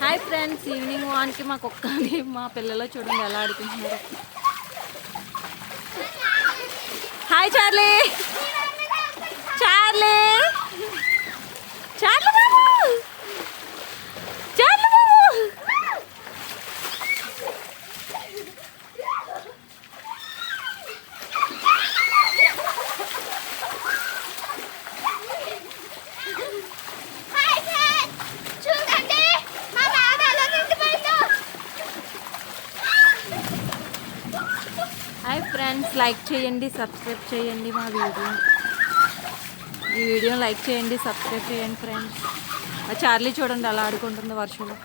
Hi friends, evening వాన్కి మా కుక్కని మా పిల్లలు చూడండి ఎలా ఆడుకుంటున్నారు. హాయ్ చార్లీ, చార్లీ, చార్లీ బాబు, చార్లీ బాబు. హాయ్ ఫ్రెండ్స్, లైక్ చేయండి, సబ్స్క్రైబ్ చేయండి మా ఈ వీడియో లైక్ చేయండి, సబ్స్క్రైబ్ చేయండి ఫ్రెండ్స్. మా చార్లీ చూడండి అలా ఆడుకుంటుంది వర్షంలో.